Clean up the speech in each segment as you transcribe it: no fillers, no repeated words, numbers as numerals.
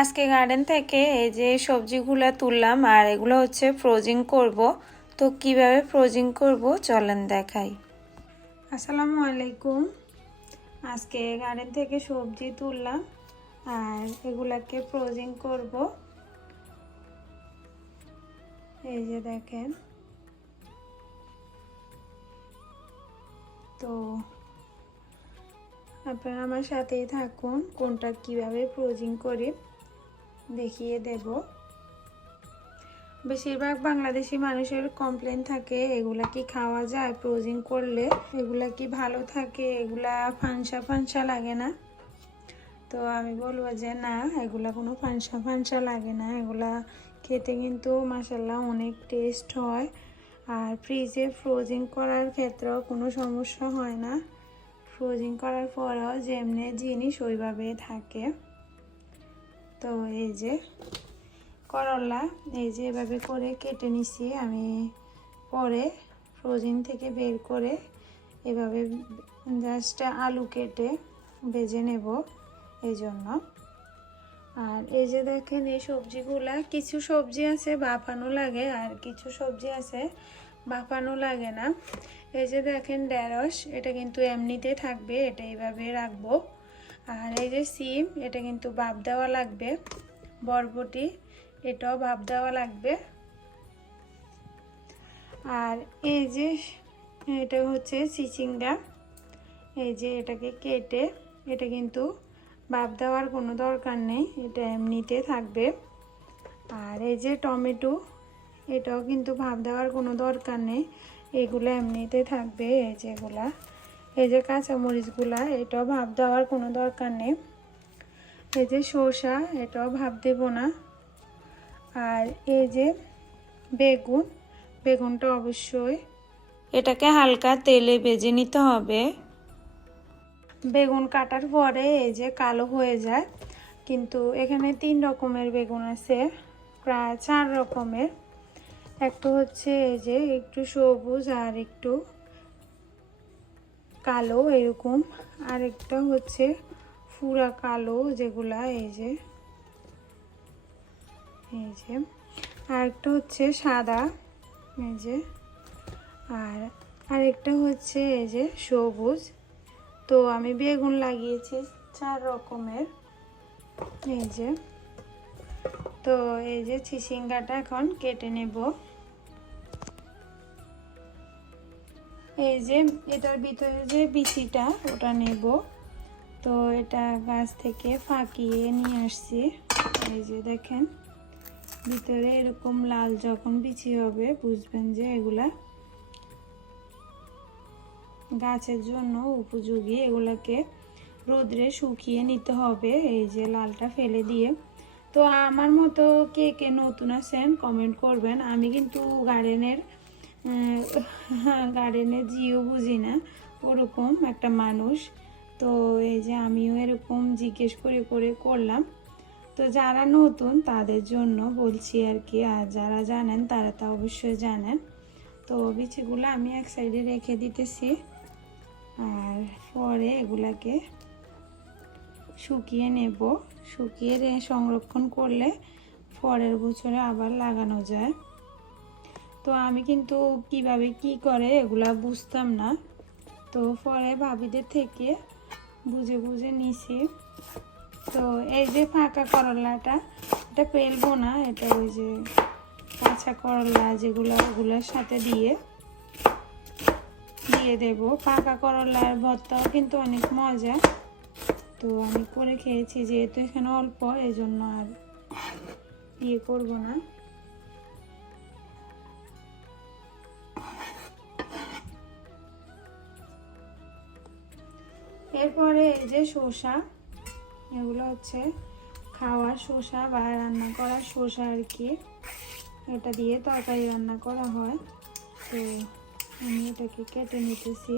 আজকে গার্ডেন থেকে এই যে সবজিগুলো তুললাম আর এগুলো হচ্ছে ফ্রোজিং করব। তো কিভাবে ফ্রোজিং করব চলেন দেখাই। আসসালামু আলাইকুম। আজকে গার্ডেন থেকে সবজি তুললাম আর এগুলাকে ফ্রোজিং করব। এই যে দেখেন, তো আপনারা আমার সাথেই থাকুন, কোনটা কিভাবে ফ্রোজিং করি দেখিয়ে দেব। বেশিরভাগ বাংলাদেশি মানুষের কমপ্লেন থাকে এগুলা কি খাওয়া যায় ফ্রোজিং করলে, এগুলা কি ভালো থাকে, এগুলা ফানসা ফানসা লাগে না। তো আমি বলবো যে না, এগুলা কোনো ফানসা ফানসা লাগে না, এগুলা খেতে কিন্তু মাশাআল্লাহ অনেক টেস্ট হয়। আর ফ্রিজে ফ্রোজিং করার ক্ষেত্রেও কোনো সমস্যা হয় না, ফ্রোজিং করার পরেও যেমনি জিনিস ওইভাবে থাকে। তো এই যে করলা, এই যে এভাবে করে কেটে নিছি আমি, পরে ফ্রোজিং থেকে বের করে এভাবে জাস্ট আলু কেটে ভেজে নেব এই জন্য। আর এই যে দেখেন এই সবজিগুলা, কিছু সবজি আছে বাফানো লাগে আর কিছু সবজি আছে বাফানো লাগে না। এই যে দেখেন ঢেঁড়স, এটা কিন্তু এমনিতে থাকবে, এটা এইভাবে রাখবো। আর এই যে সিম, এটা কিন্তু ভাপ দেওয়া লাগবে। বরবটি, এটাও ভাপ দেওয়া লাগবে। আর এই যে এটা হচ্ছে চিচিঙ্গা, এই যে এটাকে কেটে, এটা কিন্তু ভাপ দেওয়ার কোনো দরকার নেই, এটা এমনিতে থাকবে। আর এই যে টমেটো, এটাও কিন্তু ভাপ দেওয়ার কোনো দরকার নেই, এগুলো এমনিতে থাকবে। এই যেগুলা, এই যে কাঁচামরিচগুলা, এটাও ভাপ দেওয়ার কোনো দরকার নেই। এই যে শসা, এটাও ভাপ দেব না। আর এই যে বেগুন, বেগুনটা অবশ্যই এটাকে হালকা তেলে ভেজে নিতে হবে। বেগুন কাটার পরে এই যে কালো হয়ে যায়, কিন্তু এখানে 3 রকমের বেগুন আছে, প্রায় 4 রকমের। একটা হচ্ছে এই যে একটু সবুজ আর একটু কালো এরকম, আর একটা হচ্ছে পুরা কালো যেগুলা, এই যে আর একটা হচ্ছে সাদা, এই যে আর আরেকটা হচ্ছে এই যে সবুজ। তো আমি বেগুন লাগিয়েছি 4 রকমের। এই যে, তো এই যে চিচিঙ্গাটা এখন কেটে নেব। এই যে এটার ভিতরে যে বিচিটা ওটা নেব। তো এটা গাছ থেকে ফাঁকিয়ে নিয়ে আসছি। এই যে দেখেন ভিতরে এরকম লাল যখন বিচি হবে বুঝবেন যে এগুলা গাছের জন্য উপযোগী, এগুলাকে রোদ্রে শুকিয়ে নিতে হবে। এই যে লালটা ফেলে দিয়ে। তো আমার মতো কে কে নতুন আছেন কমেন্ট করবেন। আমি কিন্তু গার্ডেনের জিও বুঝি না, ওরকম একটা মানুষ। তো এই যে আমিও এরকম জিজ্ঞেস করে করে করলাম। তো যারা নতুন তাদের জন্য বলছি আর কি, আর যারা জানেন তারা তা অবশ্যই জানেন। তো বিচিগুলো আমি এক সাইডে রেখে দিতেছি, আর পরে এগুলাকে শুকিয়ে নেব। শুকিয়ে সংরক্ষণ করলে পরের বছরে আবার লাগানো যায়। তো আমি কিন্তু কিভাবে কি করে এগুলা বুঝতাম না, তো পরে ভাবিদের থেকে বুঝে বুঝে নিছি। তো এই যে ফাঁকা করলাটা, এটা ফেলবো না, এটা ওই যে কাঁচা করলা যেগুলো, ওগুলোর সাথে দিয়ে দেব। পাকা করলার ভর্তাও কিন্তু অনেক মজা, তো আমি করে খেয়েছি, যেহেতু এখানে অল্প এই জন্য আর করব না। এরপরে এই যে শসা, এগুলো হচ্ছে খাওয়ার শসা বা রান্না করার শসা আর কি, এটা দিয়ে তরকারি রান্না করা হয়। তো আমি এটাকে কেটে নিতেছি।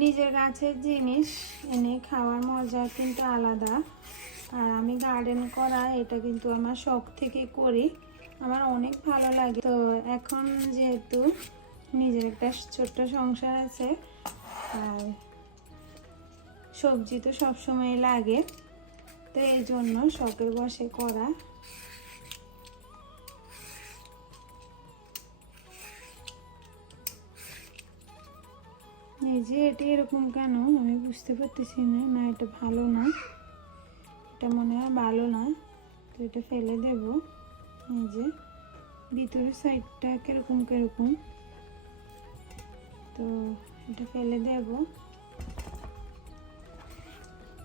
নিজের গাছের জিনিস এনে খাওয়ার মজা কিন্তু আলাদা। আর আমি গার্ডেন করা এটা কিন্তু আমার শখ থেকে করি, আমার অনেক ভালো লাগে। তো এখন যেহেতু নিজের একটা ছোট্ট সংসার আছে, আর সবজি তো সবসময় লাগে, তো এই জন্য শখের বশে করা। এই যে এটি এরকম কেন আমি বুঝতে পারতেছি না। না, এটা ভালো না, এটা মনে হয় ভালো না, তো এটা ফেলে দেব। এই যে ভিতরের সাইডটা কিরকম কিরকম, তো এটা ফেলে দেব।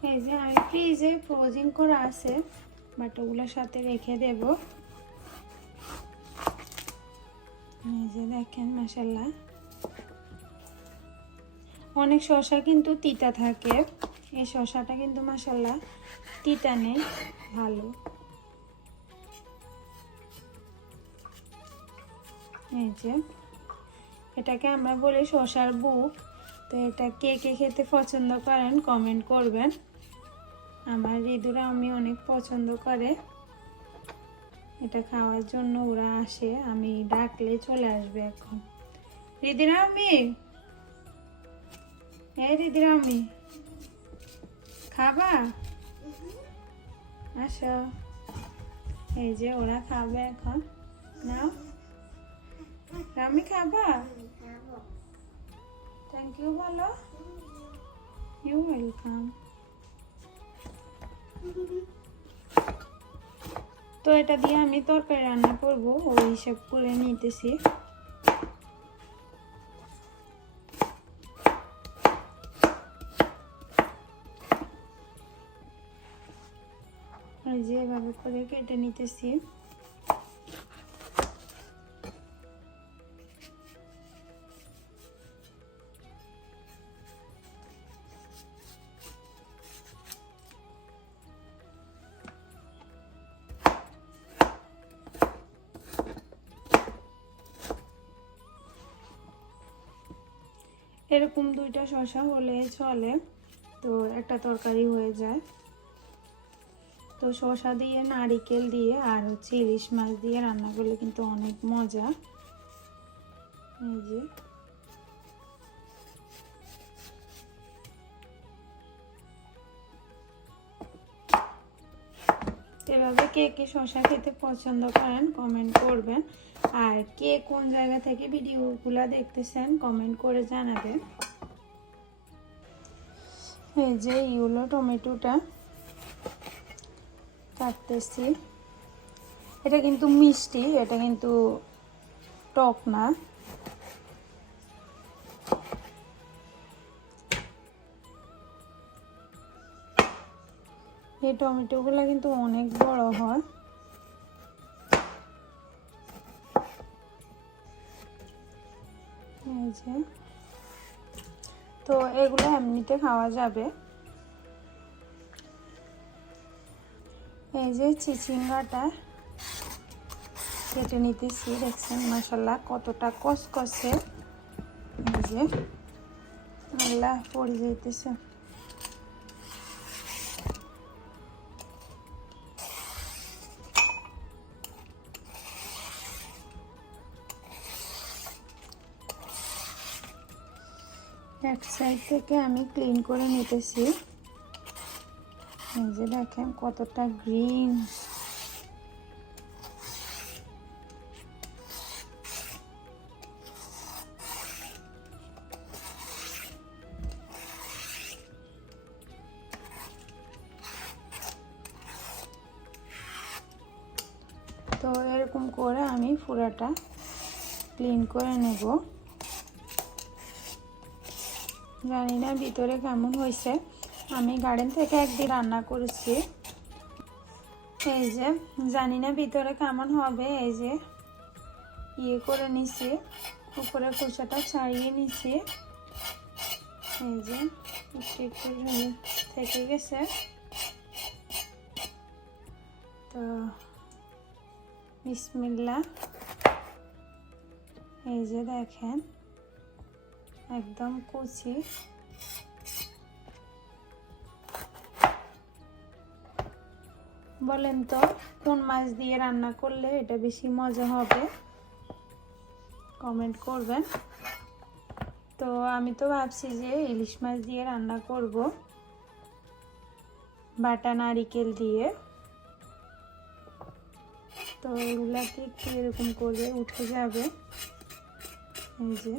এই যে আমি ফ্রিজে ফ্রোজিং করা আছে, বাট ওগুলোর সাথে রেখে দেব। এই যে দেখেন মাশাআল্লাহ, অনেক শসা কিন্তু তিতা থাকে, এই শসাটা কিন্তু মাশাআল্লাহ তিতা নেই, ভালো। এই যে এটাকে আমরা বলি শসার বুক। তো এটা কে কে খেতে পছন্দ করেন কমেন্ট করবেন। আমার ঋতুরা আমি অনেক পছন্দ করে, এটা খাওয়ার জন্য ওরা আসে, আমি ডাকলে চলে আসবে। এখন ঋদিরা আমি, এই ঋদিরা আমি খাবা, আসো। এই যে ওরা খাবে এখন, নাও রামি খাবা, থ্যাংক ইউ বলো, ইউ ওয়েলকাম। তো এটা দিয়ে আমি তরকারি রান্না করব, ওই হিসাব করে নিতেছি। এই যে এভাবে করে কেটে নিতেছি। এরকম দুইটা শসা হলে চলে, তো একটা তরকারি হয়ে যায়। তো শসা দিয়ে, নারিকেল দিয়ে আর হচ্ছে ইলিশ মাছ দিয়ে রান্না করলে কিন্তু অনেক মজা। এই যে এভাবে কে কে শসা খেতে পছন্দ করেন কমেন্ট করবেন, আর কে কোন জায়গা থেকে ভিডিওগুলো দেখতেছেন কমেন্ট করে জানাবেন। এই যে ইউলো টমেটোটা কাটতেছি, এটা কিন্তু মিষ্টি, এটা কিন্তু টক না। এই টমেটোগুলো কিন্তু অনেক বড় হয়। এই যে, তো এগুলো এমনিতে খাওয়া যাবে। এই যে চিচিঙ্গাটা কেটে নিতেছি, দেখছেন মাশাআল্লাহ কতটা কসকসে। এই যে আল্লাহ পড়ে যাইতেছে। এক সাইড থেকে আমি ক্লিন করে নিতেছি। এই যে দেখেন কতটা গ্রিন। তো এরকম করে আমি পুরাটা ক্লিন করে নেব। জানি না ভিতরে কেমন হয়েছে, আমি গার্ডেন থেকে একদিন রান্না করেছি। এই যে জানি না ভিতরে কেমন হবে। এই যে ইয়ে করে নিছি, উপরে খোসাটা ছাড়িয়ে নিছি। এই যে একটু একটু থেকে গেছে, তো বিসমিল্লাহ। এই যে দেখেন একদম কুচি। বলেন তো কোন মাছ দিয়ে রান্না করলে এটা বেশি মজা হবে, কমেন্ট করবেন। তো আমি তো ভাবছি যে ইলিশ মাছ দিয়ে রান্না করব, বাটা নারিকেল দিয়ে। তো এগুলাকে একটু এরকম করে উঠে যাবে, এই যে।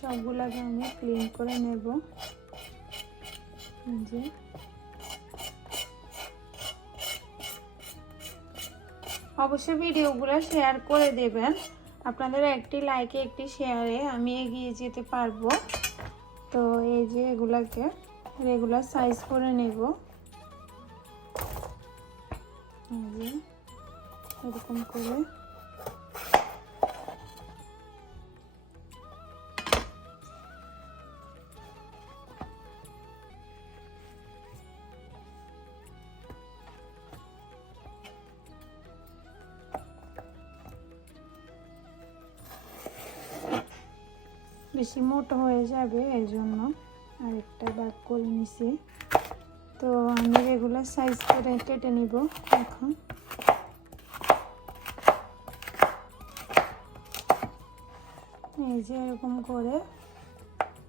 সবগুলাকে আমি ক্লিন করে নেব, এই যে। অবশ্যই ভিডিওগুলো শেয়ার করে দেবেন, আপনাদের একটি লাইকে একটি শেয়ারে আমি এগিয়ে যেতে পারবো। তো এই যে এগুলাকে রেগুলার সাইজ করে নেব, এই যে এরকম করে। বেশি মোটা হয়ে যাবে এই জন্য আরেকটা ভাগ করে নিছি। তো আমি রেগুলার সাইজ করে কেটে নিব এখন। এই যে এরকম করে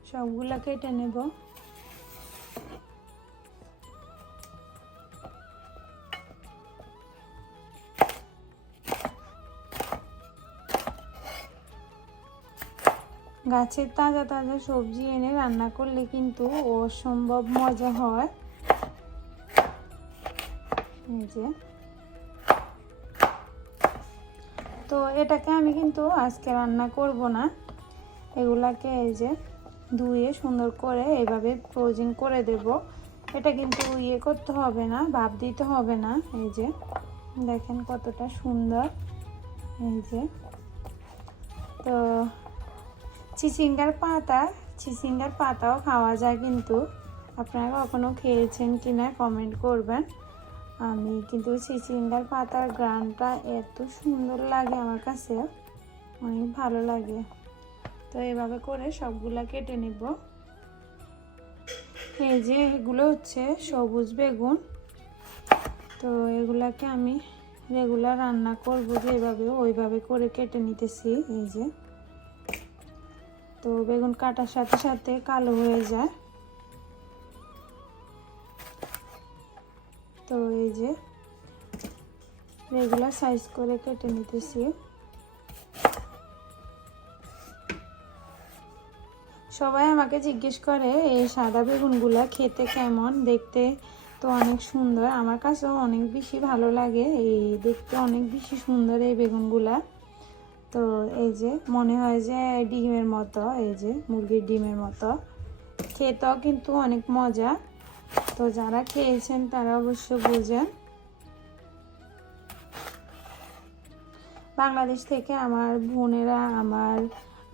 সবগুলা কেটে নেব। গাছের তাজা তাজা সবজি এনে রান্না করলে কিন্তু অসম্ভব মজা হয়, এই যে। তো এটাকে আমি কিন্তু আজকে রান্না করব না, এগুলাকে এই যে ধুয়ে সুন্দর করে এইভাবে ফ্রোজিং করে দেব। এটা কিন্তু ইয়ে করতে হবে না, ভাপ দিতে হবে না। এই যে দেখেন কতটা সুন্দর, এই যে। তো চিচিঙ্গার পাতাও খাওয়া যায়, কিন্তু আপনারা কখনো খেয়েছেন কিনা কমেন্ট করবেন। আমি কিন্তু চিচিঙ্গার পাতার গ্রানটা এত সুন্দর লাগে, আমার কাছে অনেক ভালো লাগে। তো এভাবে করে সবগুলা কেটে নিব। এই যে এগুলো হচ্ছে সবুজ বেগুন। তো এগুলাকে আমি রেগুলার রান্না করব যেভাবে ওইভাবে করে কেটে নিতেছি, এই যে। তো বেগুন কাটার সাথে সাথে কালো হয়ে যায়। তো এই যে রেগুলার সাইজ করে কেটে নিতেছি। সবাই আমাকে জিজ্ঞেস করে এই সাদা বেগুনগুলা খেতে কেমন, দেখতে তো অনেক সুন্দর। আমার কাছেও অনেক বেশি ভালো লাগে, এই দেখতে অনেক বেশি সুন্দর এই বেগুনগুলা। তো এই যে মনে হয় যে ডিমের মতো, এই যে মুরগির ডিমের মতো খেতেও কিন্তু অনেক মজা। তো যারা খেয়েছেন তারা অবশ্য বোঝেন। বাংলাদেশ থেকে আমার বোনেরা, আমার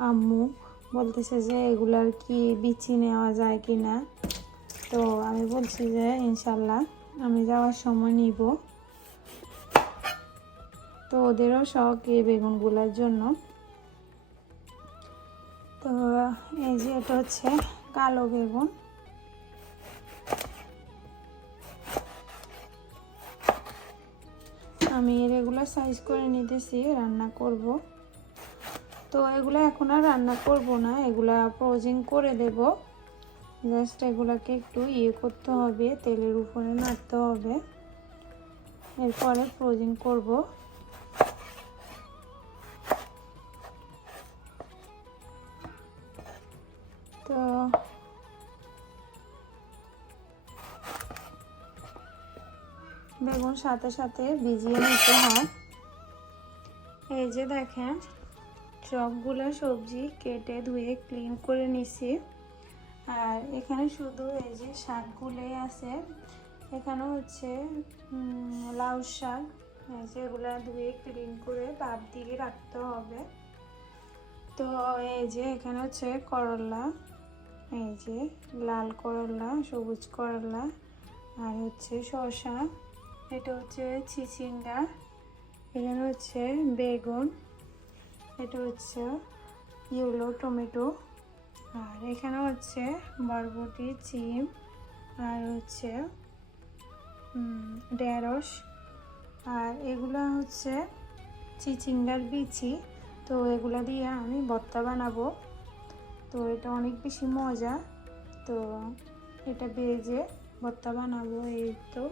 আম্মু বলতেছে যে এগুলার কি বিচি নেওয়া যায় কি না। তো আমি বলছি যে ইনশাল্লাহ আমি যাওয়ার সময় নিব। তো ওদেরও শখ এই বেগুনগুলোর জন্য। তো এই যে এটা হচ্ছে কালো বেগুন। আমি রেগুলার সাইজ করে নিতেছি, রান্না করব। তো এগুলো এখন আর রান্না করব না, এগুলা ফ্রোজিং করে দেব। জাস্ট এগুলাকে একটু ইয়ে করতে হবে, তেলের উপরে নাড়তে হবে, এরপরে ফ্রোজিং করব। তো বেগুন সাথে সাথে ভিজিয়ে নিতে হয়। এই যে দেখেন সবগুলো সবজি কেটে ধুয়ে ক্লিন করে নিছি। আর এখানে শুধু এই যে শাকগুলোই আছে। এখানে হচ্ছে লাউ শাক, যেগুলো ধুয়ে ক্লিন করে ভাপ দিয়ে রাখতে হবে। তো এই যে এখানে হচ্ছে করলা, এই যে লাল করলা, সবুজ করলা, আর হচ্ছে শসা, এটা হচ্ছে চিচিঙ্গা, এখানে হচ্ছে বেগুন, এটা হচ্ছে ইয়েলো টমেটো, আর এখানে হচ্ছে বরবটি, চিম, আর হচ্ছে ঢেঁড়স, আর এগুলো হচ্ছে চিচিঙ্গার বিচি। তো এগুলো দিয়ে আমি ভর্তা বানাবো। তো এটা অনেক বেশি মজা। তো এটা ভেজে ভর্তা বানাবো। এই তো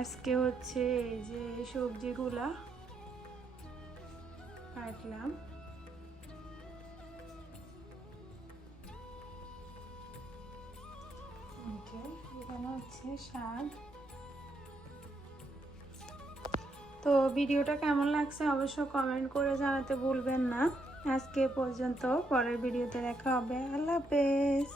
আজকে হচ্ছে এই যে সবজিগুলা কাটলাম। এখানে হচ্ছে শাক। তো ভিডিওটা কেমন লাগছে অবশ্য কমেন্ট করে জানাতে ভুলবেন না। আজকে পর্যন্ত, পরের ভিডিওতে দেখা হবে। আল্লাহ হাফেজ।